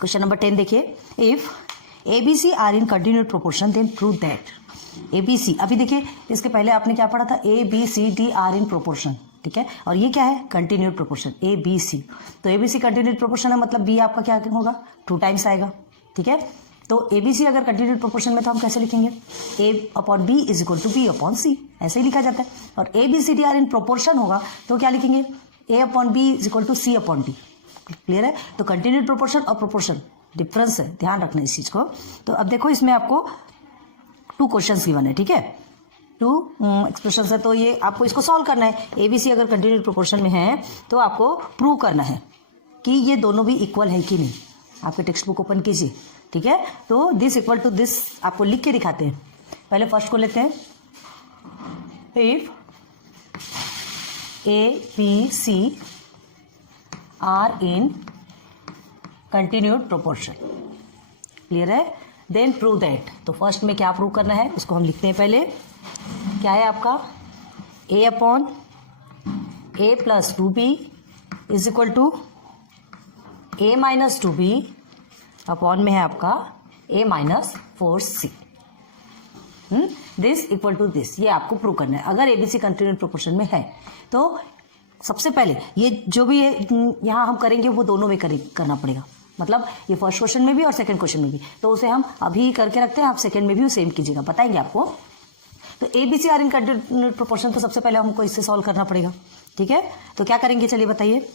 Question number 10 देखिए, if ABC are in continued proportion then prove that ABC, अभी देखिए इसके पहले आपने क्या पढ़ा था, ABCD आर इन प्रोपोर्शन, ठीक है, और ये क्या है, कंटिन्यूड प्रोपोर्शन ABC। तो ABC कंटिन्यूड प्रोपोर्शन है, मतलब B आपका क्या होगा, 2 टाइम्स आएगा, ठीक है। तो ABC अगर कंटिन्यूड प्रोपोर्शन में तो हम कैसे लिखेंगे, A/B is equal to B/C, ऐसे ही लिखा जाता है। और ABCD आर इन प्रोपोर्शन होगा तो क्या लिखेंगे, A/B is equal to C/D। Clear है। तो कंटिन्यूड प्रोपोर्शन और प्रोपोर्शन डिफरेंस है, ध्यान रखना इस चीज को। तो अब देखो इसमें आपको 2 क्वेश्चंस गिवन है, ठीक है, 2 एक्सप्रेशन है। तो ये आपको इसको सॉल्व करना है। ABC अगर कंटिन्यूड प्रोपोर्शन में है तो आपको प्रूव करना है कि ये दोनों भी इक्वल है कि नहीं। आपके टेक्स्ट बुक ओपन कीजिए, ठीक है। तो दिस इक्वल टू दिस आपको लिख के दिखाते हैं। पहले फर्स्ट को लेते हैं, if ABC are in continued proportion, clear है, देन प्रूव दैट। तो फर्स्ट में क्या प्रूव करना है उसको हम लिखते हैं। पहले क्या है आपका, A/A + 2B is equal to A - 2B upon में है आपका A - 4C, this equal to this. ये आपको प्रूव करना है अगर ABC कंटिन्यूड प्रोपोर्शन में है। तो सबसे पहले ये जो भी यहाँ हम करेंगे वो दोनों में करना पड़ेगा, मतलब ये फर्स्ट क्वेश्चन में भी और सेकंड क्वेश्चन में भी। तो उसे हम अभी करके रखते हैं, आप सेकंड में भी सेम कीजिएगा, बताएंगे आपको। तो ABC are in continued proportion, तो सबसे पहले हमको इससे सॉल्व करना पड़ेगा, ठीक है। तो क्या करेंगे चलिए बताइए,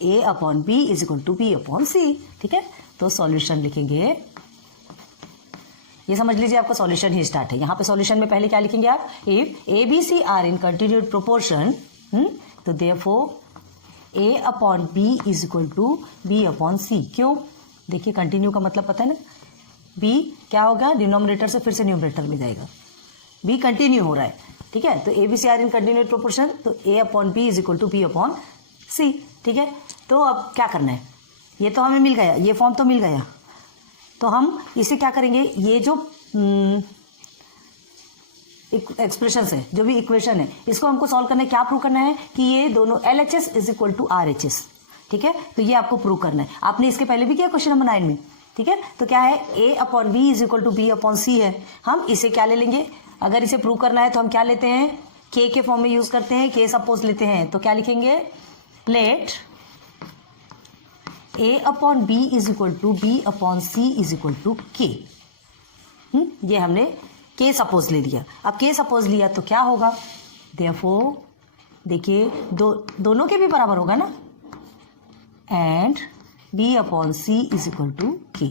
A/B is equal to B/C, ठीक है। तो सॉल्यूशन लिखेंगे, ये समझ लीजिए आपका सॉल्यूशन ही स्टार्ट है। यहाँ पे सॉल्यूशन में पहले क्या लिखेंगे आप, if ABC are in continued proportion, तो therefore A/B is equal to B/C। क्यों, देखिए कंटिन्यू का मतलब पता है ना, B क्या होगा, डिनोमिनेटर से फिर से न्यूमरेटर में जाएगा, B कंटिन्यू हो रहा है, ठीक है। तो ABC are in continued proportion, तो A/B is equal to B/C, ठीक है। तो अब क्या करना है, ये तो हमें मिल गया, ये फॉर्म तो मिल गया। तो हम इसे क्या करेंगे, ये जो एक्सप्रेशन है, जो भी इक्वेशन है, इसको हमको सॉल्व करना है। क्या प्रूव करना है कि ये दोनों LHS is equal to RHS, ठीक है। तो ये आपको प्रूव करना है। आपने इसके पहले भी किया क्वेश्चन नंबर 9 में, ठीक है। तो क्या है, A/B is equal to B/C है। हम इसे क्या ले लेंगे, अगर इसे प्रूव करना है तो हम क्या लेते हैं, K के फॉर्म में यूज करते हैं, K सपोज लेते हैं। तो क्या लिखेंगे, let A/B is equal to B/C is equal to K। ये हमने K सपोज ले लिया। अब K सपोज लिया तो क्या होगा, देयरफॉर देखिए दोनों के भी बराबर होगा ना, and B/C is equal to K।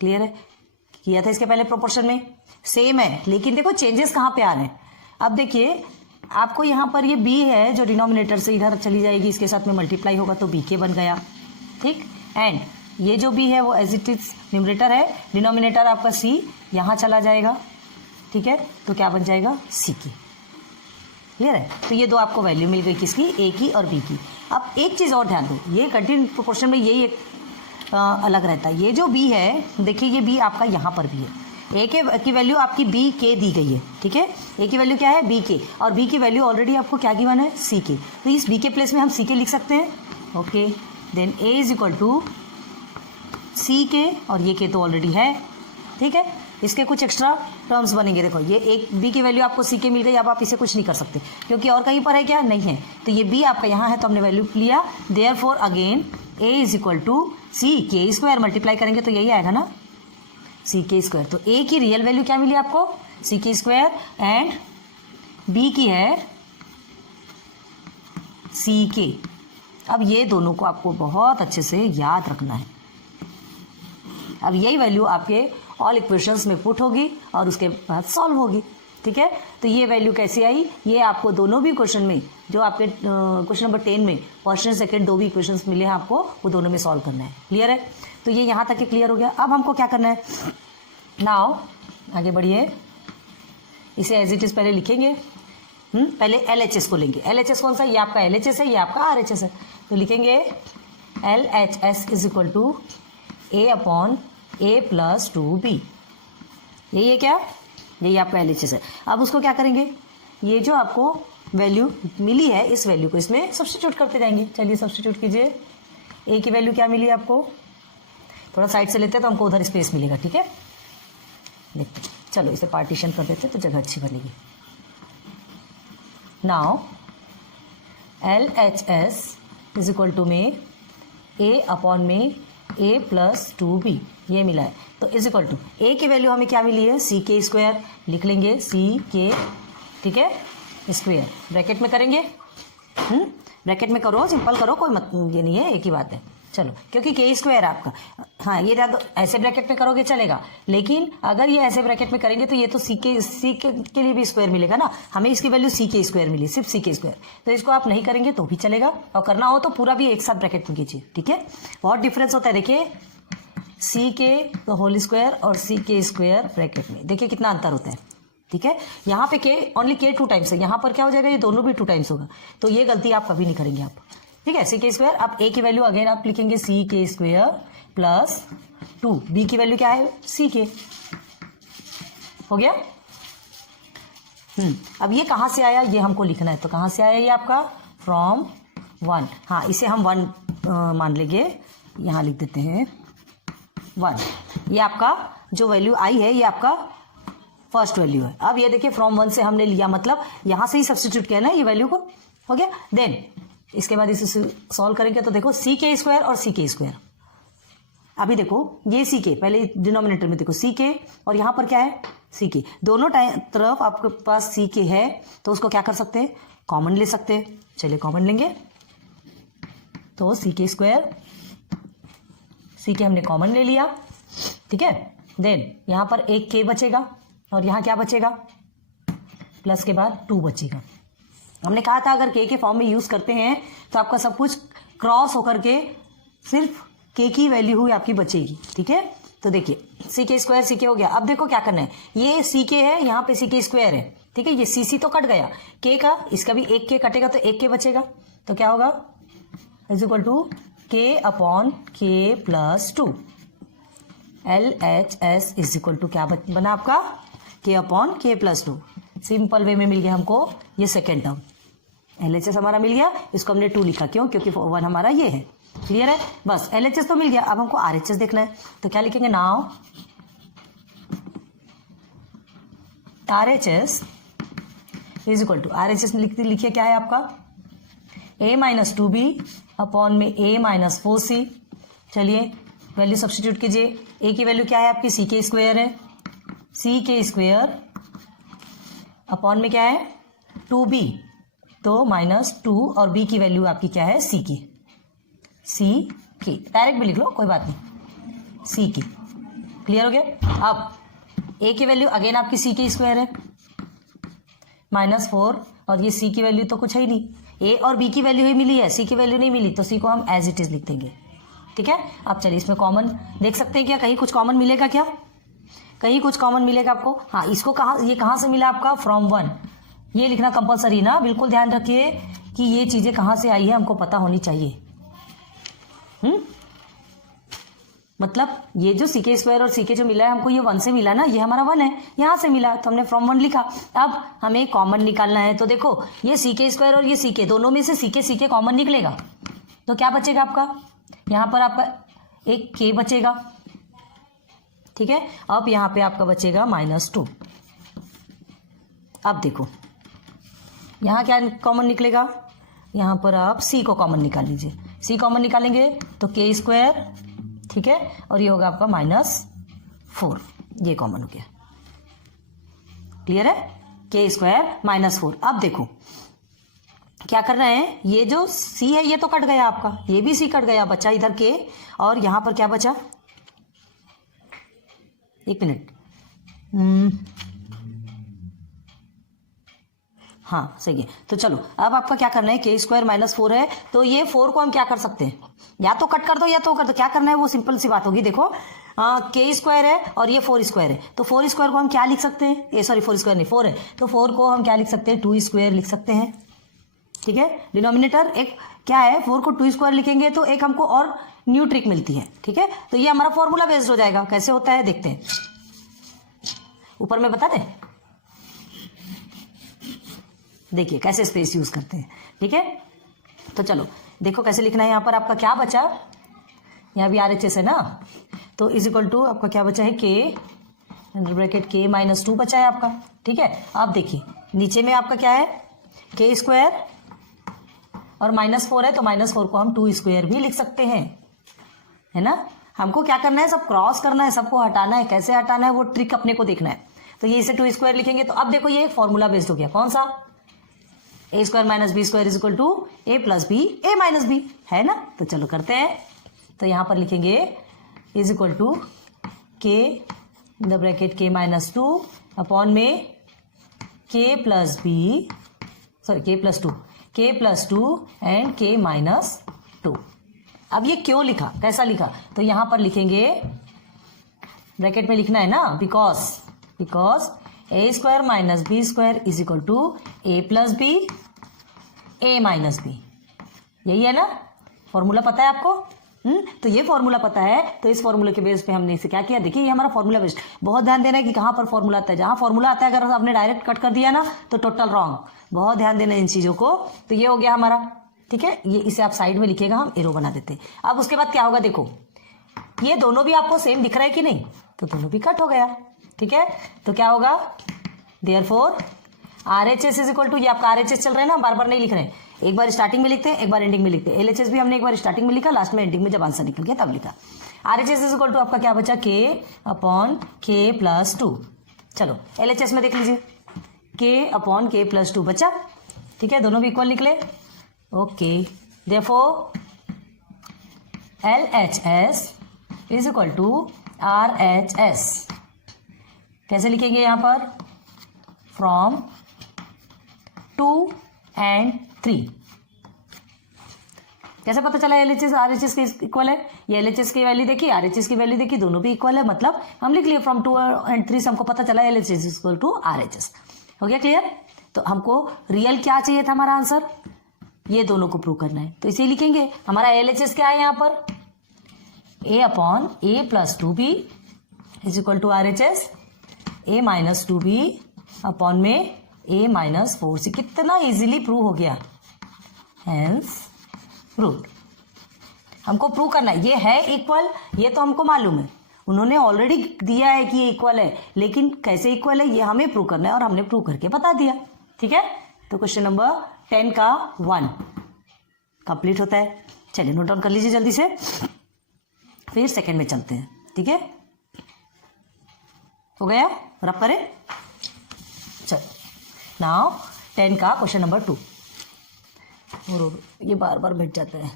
Clear है, किया था इसके पहले प्रोपोर्शन में, सेम है, लेकिन देखो चेंजेस कहाँ पे आ रहे हैं। अब देखिए आपको यहाँ पर ये B है जो डिनोमिनेटर से इधर चली जाएगी, इसके साथ में मल्टीप्लाई होगा तो BK बन गया, ठीक। एंड ये जो B है वो एज इट इज न्यूमरेटर है, डिनोमिनेटर आपका C यहाँ चला जाएगा, ठीक है। तो क्या बन जाएगा, CK। क्लियर है। तो ये दो आपको वैल्यू मिल गई, किसकी, A की और B की। अब एक चीज़ और ध्यान दो, ये कंटिन्यूड प्रोपोर्शन में यही एक अलग रहता है। ये जो B है, देखिए ये B आपका यहाँ पर भी है। A की वैल्यू आपकी BK दी गई है, ठीक है। A की वैल्यू क्या है, BK, और B की वैल्यू ऑलरेडी आपको क्या गिवन है, CK। तो इस B के प्लेस में हम CK लिख सकते हैं, okay. Then A is equal to CK, और ये K तो ऑलरेडी है, ठीक है। इसके कुछ एक्स्ट्रा टर्म्स बनेंगे। देखो ये एक B की वैल्यू आपको CK मिल गई, अब आप इसे कुछ नहीं कर सकते क्योंकि और कहीं पर है क्या, नहीं है। तो ये B आपका यहाँ है तो हमने वैल्यू लिया, therefore again A is equal to CK² multiply करेंगे तो यही आएगा ना, CK²। तो A की रियल वैल्यू क्या मिली आपको, CK² एंड B की है CK। अब ये दोनों को आपको बहुत अच्छे से याद रखना है। अब यही वैल्यू आपके ऑल इक्वेशंस में पुट होगी और उसके बाद सॉल्व होगी, ठीक है। तो ये वैल्यू कैसे आई, ये आपको दोनों भी क्वेश्चन में, जो आपके क्वेश्चन नंबर 10 में फर्स्ट एंड सेकंड दो भी इक्वेशंस मिले हैं आपको, वो दोनों में सॉल्व करना है। क्लियर है। तो ये यहाँ तक क्लियर हो गया। अब हमको क्या करना है, नाउ आगे बढ़िए, इसे एज इट इज पहले लिखेंगे। पहले LHS को लेंगे। LHS कौन सा, ये आपका LHS है, ये आपका RHS है। तो लिखेंगे LHS is equal to A/A + 2B। यही है क्या, यही आपका LHS है। अब उसको क्या करेंगे, ये जो आपको वैल्यू मिली है, इस वैल्यू को इसमें सब्स्टिट्यूट करते जाएंगे। चलिए सब्स्टिट्यूट कीजिए। ए की वैल्यू क्या मिली आपको, थोड़ा साइड से लेते हैं तो हमको उधर स्पेस मिलेगा, ठीक है। देखते चलो इसे पार्टीशन कर देते तो जगह अच्छी बनेगी। Now LHS is equal to में A अपॉन में A प्लस 2B ये मिला है, तो इज इक्वल टू A की वैल्यू हमें क्या मिली है, CK स्क्वायर लिख लेंगे, CK, ठीक है, स्क्वायर ब्रैकेट में करेंगे, ब्रैकेट में करो, सिंपल करो, कोई ये नहीं है, एक ही बात है। चलो क्योंकि K स्क्वायर आपका, हाँ ये ऐसे ब्रैकेट में करोगे चलेगा, लेकिन अगर ये ऐसे ब्रैकेट में करेंगे तो ये तो C के लिए भी स्क्वायर मिलेगा ना, हमें इसकी वैल्यू CK स्क्वायर मिली, सिर्फ CK स्क्वायर, तो इसको आप नहीं करेंगे तो भी चलेगा, और करना हो तो पूरा भी एक साथ ब्रैकेट में कीजिए, ठीक है। बहुत डिफरेंस होता है, देखिए CK होल स्क्वायर और CK स्क्वायर ब्रैकेट में, देखिए कितना अंतर होता है, ठीक है। यहाँ पे K ओनली K 2 टाइम्स है, यहाँ पर क्या हो जाएगा, ये दोनों भी 2 टाइम्स होगा, तो ये गलती आप कभी नहीं करेंगे आप, ठीक है। CK स्क्वायर, अब A की वैल्यू अगेन आप लिखेंगे CK स्क्वायर प्लस 2, B की वैल्यू क्या है, CK, हो गया। अब ये कहाँ से आया, ये हमको लिखना है, तो कहाँ से आया ये आपका, फ्रॉम 1, हाँ इसे हम 1 मान लेंगे, यहाँ लिख देते हैं 1, ये आपका जो वैल्यू आई है ये आपका फर्स्ट वैल्यू है। अब ये देखिए फ्रॉम 1 से हमने लिया, मतलब यहाँ से ही सब्स्टिट्यूट किया ना ये वैल्यू को, हो गया। देन इसके बाद इसे सॉल्व करेंगे तो देखो CK स्क्वायर और CK स्क्वायर, अभी देखो ये CK, पहले डिनोमिनेटर में देखो CK और यहाँ पर क्या है CK, दोनों तरफ आपके पास CK है, तो उसको क्या कर सकते हैं, कॉमन ले सकते हैं, चलिए कॉमन लेंगे, तो CK स्क्वायर, CK हमने कॉमन ले लिया, ठीक है। देन यहाँ पर एक K बचेगा और यहाँ क्या बचेगा, प्लस के बाद 2 बचेगा। हमने कहा था अगर K के फॉर्म में यूज करते हैं तो आपका सब कुछ क्रॉस होकर के सिर्फ K की वैल्यू हुई आपकी बचेगी, ठीक है। तो देखिए CK स्क्वायर CK हो गया, अब देखो क्या करना है, ये CK है, यहाँ पे CK स्क्वायर है, ठीक है, ये CC तो कट गया, K का, इसका भी एक K कटेगा तो एक K बचेगा, तो क्या होगा, is equal to K upon K plus 2, LHS is equal to क्या बना आपका, K upon K plus 2, simple way में मिल गया हमको ये सेकेंड टर्म, LHS हमारा मिल गया, इसको हमने 2 लिखा, क्यों, क्योंकि 1 हमारा ये है, क्लियर है, बस LHS तो मिल गया, अब हमको RHS देखना है, तो क्या लिखेंगे, now RHS is equal to, RHS लिखिए क्या है आपका, A माइनस 2B अपॉन में A माइनस 4C, चलिए वैल्यू सब्स्टिट्यूट कीजिए, A की वैल्यू क्या है आपकी, CK स्क्वायर है, CK स्क्वायर अपॉन में क्या है 2B, तो माइनस 2, और B की वैल्यू आपकी क्या है CK डायरेक्ट भी लिख लो कोई बात नहीं, CK, क्लियर हो गया। अब A की वैल्यू अगेन आपकी CK स्क्वायर है माइनस 4, और ये C की वैल्यू तो कुछ है ही नहीं, A और B की वैल्यू ही मिली है, C की वैल्यू नहीं मिली, तो C को हम एज इट इज लिख देंगे, ठीक है। अब चलिए इसमें कॉमन देख सकते हैं क्या, कहीं कुछ कॉमन मिलेगा क्या, कहीं कुछ कॉमन मिलेगा आपको, हाँ इसको ये कहाँ से मिला आपका, फ्रॉम 1, ये लिखना कंपलसरी ना, बिल्कुल ध्यान रखिए कि ये चीजें कहाँ से आई है हमको पता होनी चाहिए, मतलब ये जो CK स्क्वायर और CK जो मिला है हमको, ये 1 से मिला ना, ये हमारा 1 है, यहाँ से मिला तो हमने फ्रॉम 1 लिखा। अब हमें कॉमन निकालना है, तो देखो ये CK स्क्वायर और ये CK, दोनों में से CK कॉमन निकलेगा, तो क्या बचेगा आपका, यहाँ पर आपका एक K बचेगा, ठीक है। अब यहाँ पे आपका बचेगा -2, अब देखो यहाँ क्या कॉमन निकलेगा, यहाँ पर आप C को कॉमन निकाल लीजिए, C कॉमन निकालेंगे तो K स्क्वायर, ठीक है, और ये होगा आपका -4, ये कॉमन हो गया, क्लियर है, K स्क्वायर -4। अब देखो क्या करना है, ये जो C है ये तो कट गया आपका, ये भी C कट गया, बचा इधर K, और यहाँ पर क्या बचा, एक मिनट, हाँ सही है, तो चलो अब आपका क्या करना है, K स्क्वायर -4 है, तो ये 4 को हम क्या कर सकते हैं, या तो कट कर दो या तो कर दो, क्या करना है वो सिंपल सी बात होगी, देखो K स्क्वायर है और ये 4 स्क्वायर है, तो 4 स्क्वायर को हम क्या लिख सकते हैं, सॉरी 4 स्क्वायर नहीं 4 है, तो 4 को हम क्या लिख सकते हैं, 2 स्क्वायर लिख सकते हैं, ठीक है। डिनोमिनेटर एक क्या है, 4 को 2 स्क्वायर लिखेंगे तो एक हमको और न्यू ट्रिक मिलती है, ठीक है, तो ये हमारा फॉर्मूला बेस्ड हो जाएगा, कैसे होता है देखते हैं, ऊपर में बता दें, देखिए कैसे स्पेस यूज करते हैं, ठीक है। तो चलो देखो कैसे लिखना है, यहाँ पर आपका क्या बचा, यहाँ भी RHS है ना, तो इज इक्वल टू आपका क्या बचा है, के अंडर ब्रैकेट के माइनस 2 बचा है आपका। ठीक है, अब देखिए नीचे में आपका क्या है, के स्क्वायर और -4 है, तो -4 को हम 2 स्क्वायर भी लिख सकते हैं, है ना। हमको क्या करना है, सब क्रॉस करना है, सबको हटाना है, कैसे हटाना है वो ट्रिक अपने को देखना है। तो ये इसे 2 स्क्वायर लिखेंगे, तो अब देखो ये फॉर्मूला बेस्ड हो गया, कौन सा, a square minus B square is equal to a plus B a minus B, है ना। तो चलो करते हैं, तो यहां पर लिखेंगे इज इक्वल टू के द ब्रैकेट के माइनस 2 अपॉन में के प्लस बी, सॉरी के प्लस 2 एंड के माइनस 2। अब ये क्यों लिखा, कैसा लिखा, तो यहां पर लिखेंगे, ब्रैकेट में लिखना है ना, because A square minus B square is equal to A plus B A minus B, यही है ना फॉर्मूला, पता है आपको। तो ये फॉर्मूला पता है, तो इस फॉर्मूले के बेस पे हमने इसे क्या किया, देखिए ये हमारा फॉर्मूला बेस्ड। बहुत ध्यान देना है कि कहाँ पर फॉर्मूला आता है, जहां फॉर्मूला आता है अगर आपने डायरेक्ट कट कर दिया ना तो टोटल रॉन्ग, बहुत ध्यान देना इन चीजों को। तो ये हो गया हमारा, ठीक है, ये इसे आप साइड में लिखिएगा, हम एरो बना देते हैं। अब उसके बाद क्या होगा, देखो ये दोनों भी आपको सेम दिख रहा है कि नहीं, तो दोनों भी कट हो गया, ठीक है। तो क्या होगा, therefore RHS is equal to, ये आपका RHS चल रहा है ना, बार बार नहीं लिख रहे हैं, एक बार स्टार्टिंग में लिखते हैं, एक बार एंडिंग में लिखते हैं। LHS भी हमने एक बार स्टार्टिंग में लिखा, लास्ट में एंडिंग में जब आंसर निकल गया तब लिखा। RHS इज इक्वल टू आपका क्या बचा, के अपॉन के प्लस 2। चलो LHS में देख लीजिए, के अपॉन के प्लस 2 बचा, ठीक है, दोनों भी इक्वल निकले। Okay, therefore LHS is equal to RHS, कैसे लिखेंगे यहाँ पर, फ्रॉम 2 and 3। कैसे पता चला LHS RHS के इक्वल है, ये LHS की वैल्यू देखी, RHS की वैल्यू देखी, दोनों भी इक्वल है, मतलब हम लिख लिए फ्रॉम 2 and 3 से हमको पता चला LHS इक्वल टू RHS। हो गया क्लियर। तो हमको रियल क्या चाहिए था, हमारा आंसर ये दोनों को प्रूव करना है, तो इसे लिखेंगे। हमारा LHS क्या है यहाँ पर, a upon a plus 2b is equal to RHS a minus 2b upon में a माइनस 4c। कितना इजीली प्रूव हो गया, हेंस प्रूव्ड। हमको प्रूव करना है, ये है इक्वल, ये तो हमको मालूम है, उन्होंने ऑलरेडी दिया है कि ये इक्वल है, लेकिन कैसे इक्वल है ये हमें प्रूव करना है, और हमने प्रूव करके बता दिया, ठीक है। तो क्वेश्चन नंबर 10 का 1 कंप्लीट होता है। चलिए नोट डाउन कर लीजिए जल्दी से, फिर सेकंड में चलते हैं, ठीक है। हो गया, रब करें, चलो नाउ 10 का क्वेश्चन नंबर 2। और ये बार बार मिट जाता है,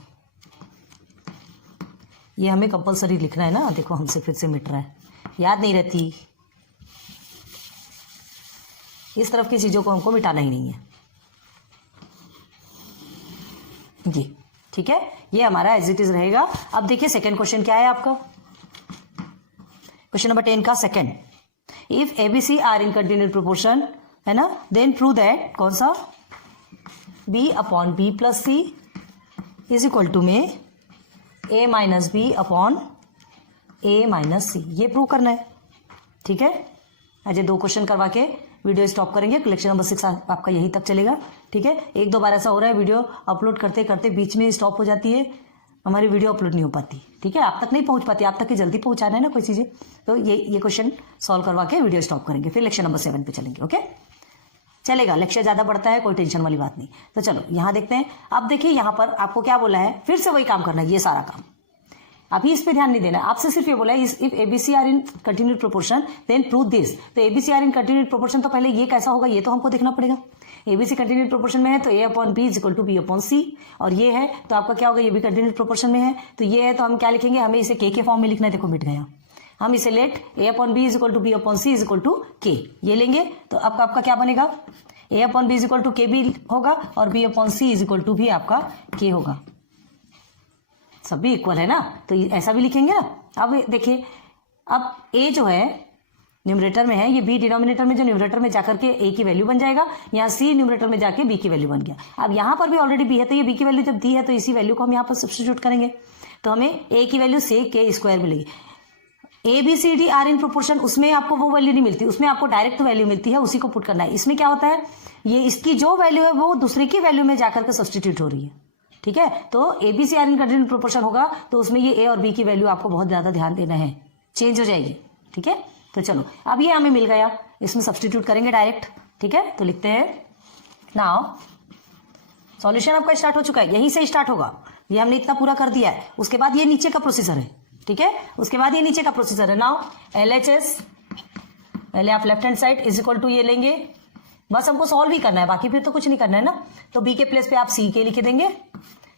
ये हमें कंपलसरी लिखना है ना, देखो हमसे फिर से मिट रहा है, याद नहीं रहती, इस तरफ की चीज़ों को हमको मिटाना ही नहीं है जी, ठीक है। ये हमारा एज इट इज रहेगा। अब देखिए सेकंड क्वेश्चन क्या है आपका, क्वेश्चन नंबर 10 का second, if ABC are in continued proportion, है ना, देन प्रूव दैट, कौन सा, B upon B plus C is equal to में A minus B upon A minus C, ये प्रूव करना है, ठीक है। आज 2 क्वेश्चन करवा के वीडियो स्टॉप करेंगे, लेक्चर नंबर 6 आपका यही तक चलेगा, ठीक है। 1-2 बार ऐसा हो रहा है, वीडियो अपलोड करते करते बीच में स्टॉप हो जाती है, हमारी वीडियो अपलोड नहीं हो पाती, ठीक है, आप तक नहीं पहुंच पाती, आप तक की जल्दी पहुंचाना है ना कोई चीज़ें, तो ये क्वेश्चन सॉल्व करवा के वीडियो स्टॉप करेंगे, फिर लेक्चर नंबर 7 पे चलेंगे, ओके। चलेगा, लेक्चर ज़्यादा बढ़ता है, कोई टेंशन वाली बात नहीं। तो चलो यहाँ देखते हैं। अब देखिए यहाँ पर आपको क्या बोला है, फिर से वही काम करना है, ये सारा काम अभी इस पे ध्यान नहीं देना, आपसे सिर्फ ये बोला है if ABC are in continued proportion then prove this. तो ABC are in continued proportion, तो पहले ये कैसा होगा ये तो हमको देखना पड़ेगा। ABC कंटिन्यूड प्रोपोर्शन में है तो A upon B is equal to B upon C, और ये है तो आपका क्या होगा, ये भी कंटिन्यूड प्रोपोर्शन में है, तो ये है तो हम क्या लिखेंगे, हमें इसे के फॉर्म में लिखना है, देखो मिट गया, हम इसे let A upon B is equal to B upon C is equal to K, ये लेंगे तो आपका क्या बनेगा, A upon B is equal to K भी होगा और B upon C is equal to भी आपका के होगा, सब भी इक्वल है ना, तो ऐसा भी लिखेंगे ना। अब देखिए, अब A जो है न्यूमरेटर में है, ये B डिनोमिनेटर में जो न्यूमरेटर में जाकर के A की वैल्यू बन जाएगा, यहाँ C न्यूमरेटर में जाके B की वैल्यू बन गया। अब यहाँ पर भी ऑलरेडी B है, तो ये B की वैल्यू जब दी है तो इसी वैल्यू को हम यहाँ पर सब्स्टिट्यूट करेंगे, तो हमें A की वैल्यू से के स्क्वायर मिलेगी। ABCD आर इन प्रोपोर्शन, उसमें आपको वो वैल्यू नहीं मिलती, उसमें आपको डायरेक्ट वैल्यू मिलती है, उसी को पुट करना है। इसमें क्या होता है, ये इसकी जो वैल्यू है वो दूसरे की वैल्यू में जाकर के सब्स्टिट्यूट हो रही है, ठीक है। तो ABC are in continuous proportion होगा तो उसमें ये ए और बी की वैल्यू आपको बहुत ज्यादा ध्यान देना है, चेंज हो जाएगी, ठीक है। तो चलो अब ये हमें मिल गया, इसमें सब्सटीट्यूट करेंगे डायरेक्ट, ठीक है। तो लिखते हैं नाउ सॉल्यूशन आपका स्टार्ट हो चुका है, यहीं से स्टार्ट होगा, ये हमने इतना पूरा कर दिया है। उसके बाद ये नीचे का प्रोसीजर है, ठीक है। उसके बाद ये नीचे का प्रोसीजर है। नाउ LHS, पहले आप left hand side is equal to ये लेंगे, बस हमको सॉल्व ही करना है, बाकी फिर तो कुछ नहीं करना है ना। तो बी के प्लेस पे आप सी के लिख देंगे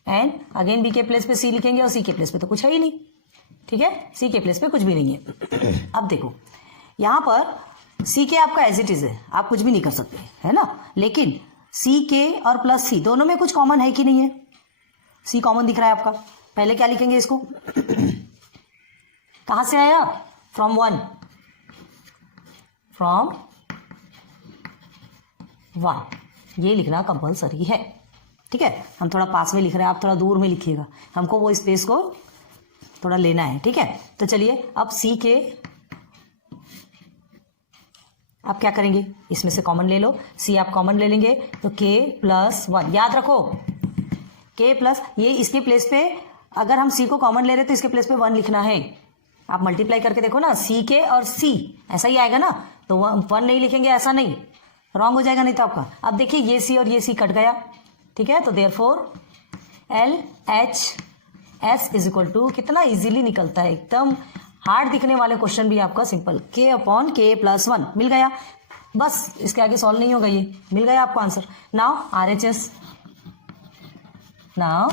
एंड अगेन बी के प्लेस पे सी लिखेंगे और सी के प्लेस पे तो कुछ है ही नहीं, ठीक है। सी के प्लेस पे कुछ भी नहीं है। अब देखो यहां पर सी के आपका एज इट इज है, आप कुछ भी नहीं कर सकते, है ना। लेकिन सी के और प्लस सी दोनों में कुछ कॉमन है कि नहीं है, सी कॉमन दिख रहा है आपका। पहले क्या लिखेंगे इसको कहां से आया, फ्रॉम वन, फ्रॉम वन, ये लिखना कंपल्सरी है, ठीक है। हम थोड़ा पास में लिख रहे हैं, आप थोड़ा दूर में लिखिएगा, हमको वो स्पेस को थोड़ा लेना है, ठीक है। तो चलिए अब सी के आप क्या करेंगे, इसमें से कॉमन ले लो, सी आप कॉमन ले लेंगे तो के प्लस वन, याद रखो के प्लस, ये इसके प्लेस पे अगर हम सी को कॉमन ले रहे तो इसके प्लेस पे वन लिखना है। आप मल्टीप्लाई करके देखो ना, सी के और सी ऐसा ही आएगा ना, तो वन नहीं लिखेंगे, ऐसा नहीं, रॉन्ग हो जाएगा नहीं तो आपका। अब देखिए ये सी और ये सी कट गया, ठीक है। तो therefore LHS is equal to, कितना इजीली निकलता है, एकदम हार्ड दिखने वाले क्वेश्चन भी आपका सिंपल, के अपॉन के प्लस वन मिल गया, बस इसके आगे सॉल्व नहीं होगा, ये मिल गया आपको answer. Now RHS, now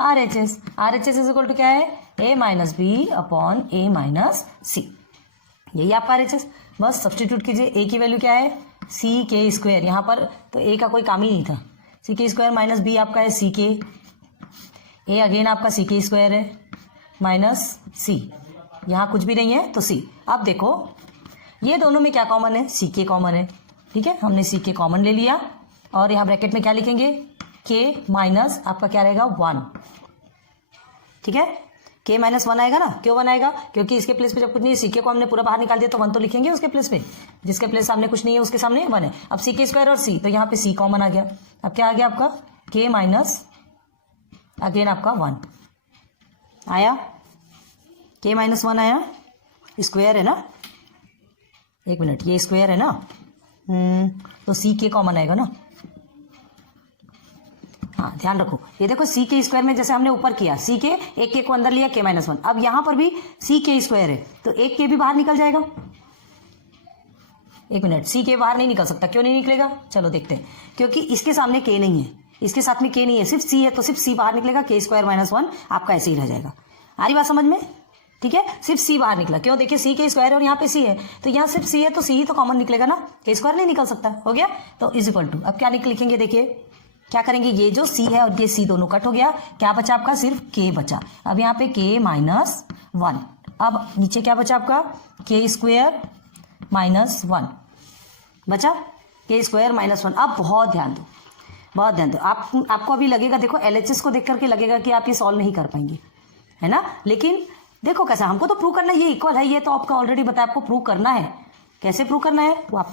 RHS is equal to क्या है, a minus B upon a minus C, यही आपका RHS। बस सब्सटीट्यूट कीजिए, a की वैल्यू क्या है सी के स्क्वायर, यहाँ पर तो a का कोई काम ही नहीं था, सी के स्क्वायर माइनस बी आपका है सी के, a अगेन आपका सी के स्क्वायर है माइनस सी, यहाँ कुछ भी नहीं है तो सी। अब देखो ये दोनों में क्या कॉमन है, सी के कॉमन है, ठीक है। हमने सी के कॉमन ले लिया और यहाँ ब्रैकेट में क्या लिखेंगे, के माइनस आपका क्या रहेगा वन, ठीक है। के माइनस वन आएगा ना, क्यों वन आएगा, क्योंकि इसके प्लेस पे जब कुछ नहीं है, सी के को हमने पूरा बाहर निकाल दिया तो वन तो लिखेंगे उसके प्लेस पे, जिसके प्लेस सामने कुछ नहीं है उसके सामने वन है। अब सी के स्क्वायर और सी, तो यहाँ पे सी कॉमन आ गया, अब क्या आ गया आपका के माइनस अगेन आपका वन आया, के माइनस वन आया, स्क्वायर है ना, एक मिनट ये स्क्वायर है ना, तो सी के कॉमन आएगा ना, हाँ ध्यान रखो, ये देखो सी के स्क्वायर में जैसे हमने ऊपर किया, सी के एक के को अंदर लिया के माइनस वन, अब यहां पर भी सी के स्क्वायर है तो एक के भी बाहर निकल जाएगा, एक मिनट सी के बाहर नहीं निकल सकता, क्यों नहीं निकलेगा, चलो देखते हैं, क्योंकि इसके सामने के नहीं है, इसके साथ में के नहीं है, सिर्फ सी है तो सिर्फ सी बाहर निकलेगा, के स्क्वायर माइनस वन आपका ऐसे ही रह जाएगा। आ रही बात समझ में, ठीक है, सिर्फ सी बाहर निकला, क्यों, देखिए सी के स्क्वायर और यहाँ पे सी है तो यहाँ सिर्फ सी है तो सी ही तो कॉमन निकलेगा ना, के स्क्वायर नहीं निकल सकता, हो गया। तो इज इक्वल टू, अब क्या लिखेंगे, देखिए क्या करेंगे, ये जो सी है और ये सी दोनों कट हो गया, क्या बचा आपका सिर्फ के बचा, अब यहाँ पे के माइनस वन, अब नीचे क्या बचा आपका के स्क्वायर माइनस वन बचा, के स्क्वायर माइनस वन। अब बहुत ध्यान दो, बहुत ध्यान दो, आपको अभी लगेगा, देखो LHS को देख करके लगेगा कि आप ये सॉल्व नहीं कर पाएंगे, है ना, लेकिन देखो कैसा, हमको तो प्रूव करना है, ये इक्वल है, ये तो आपका ऑलरेडी बताया, आपको प्रूव करना है, कैसे प्रूव करना है वो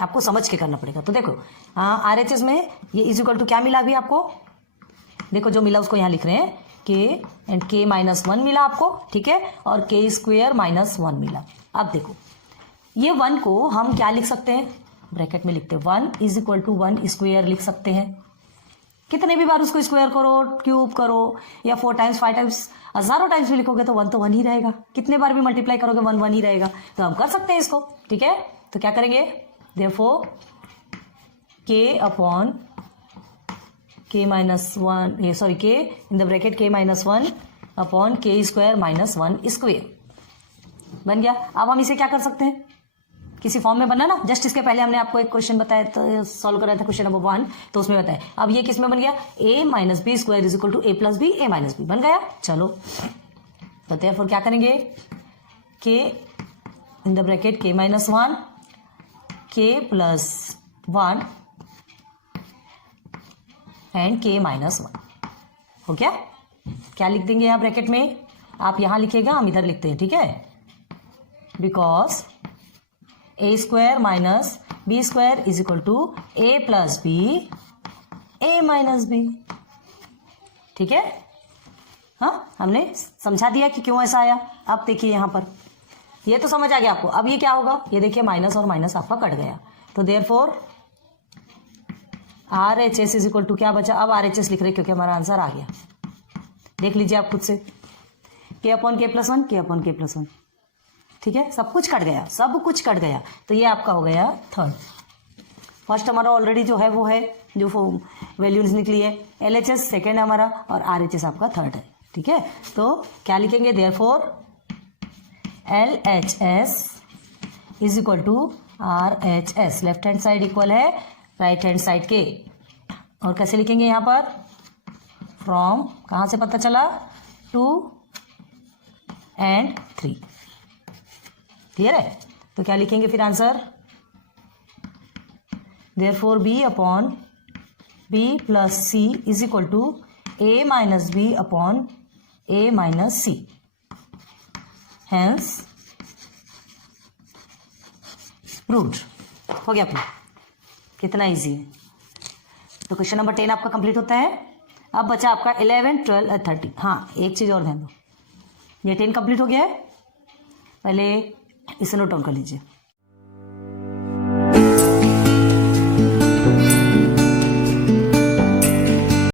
आपको समझ के करना पड़ेगा। तो देखो RHS में ये इज इक्वल टू क्या मिला अभी आपको, देखो जो मिला उसको यहाँ लिख रहे हैं, के एंड के माइनस वन मिला आपको, ठीक है, और के स्क्वायर माइनस वन मिला। अब देखो ये वन को हम क्या लिख सकते हैं, ब्रैकेट में लिखते हैं, one is equal to one square लिख सकते हैं, कितने भी बार उसको स्क्वायर करो, क्यूब करो, या 4 टाइम्स 5 टाइम्स हजारों टाइम्स भी लिखोगे तो वन तो वन ही रहेगा, कितने बार भी मल्टीप्लाई करोगे वन वन ही रहेगा, तो हम कर सकते हैं इसको, ठीक है। तो क्या करेंगे, देयरफॉर के अपॉन के माइनस वन, सॉरी के इन द ब्रैकेट के माइनस वन अपॉन के स्क्वायर माइनस वन स्क्वायर बन गया। अब हम इसे क्या कर सकते हैं, किसी फॉर्म में बना ना, जस्ट इसके पहले हमने आपको एक क्वेश्चन बताया तो सॉल्व कराया था, क्वेश्चन नंबर 1, तो उसमें बताया। अब ये किस में बन गया, a minus B square is equal to a plus B, a minus B बन गया। चलो तो देयरफॉर क्या करेंगे, k in the bracket k minus one, k plus one and k minus one हो गया। क्या लिख देंगे यहाँ ब्रैकेट में, आप यहां लिखेगा, हम इधर लिखते हैं, ठीक है, because A square minus B square is equal to A plus B, A minus B, ठीक है, हाँ हमने समझा दिया कि क्यों ऐसा आया। अब देखिए यहाँ पर ये तो समझ आ गया आपको। अब ये क्या होगा, ये देखिए माइनस और माइनस आपका कट गया, तो therefore RHS is equal to क्या बचा, अब RHS लिख रहे क्योंकि हमारा आंसर आ गया। देख लीजिए आप खुद से, K upon K plus 1, K upon K plus 1, ठीक है, सब कुछ कट गया, सब कुछ कट गया, तो ये आपका हो गया थर्ड। फर्स्ट हमारा ऑलरेडी जो है वो है, जो वैल्यूज निकली है, LHS सेकेंड हमारा और RHS आपका थर्ड है, ठीक है। तो क्या लिखेंगे, therefore LHS is equal to RHS, left hand side equal है राइट हैंड साइड के, और कैसे लिखेंगे यहाँ पर, फ्रॉम कहाँ से पता चला, 2 and 3, क्लियर है। तो क्या लिखेंगे फिर answer, therefore B upon B plus C is equal to A minus B upon A minus C, hence proved. हो गया अपना, कितना इजी है। तो क्वेश्चन नंबर 10 आपका कंप्लीट होता है। अब बचा आपका 11, 12 और 13। हाँ एक चीज़ और ध्यान दो, ये 10 कंप्लीट हो गया है, पहले इसे नोट डाउन कर लीजिए।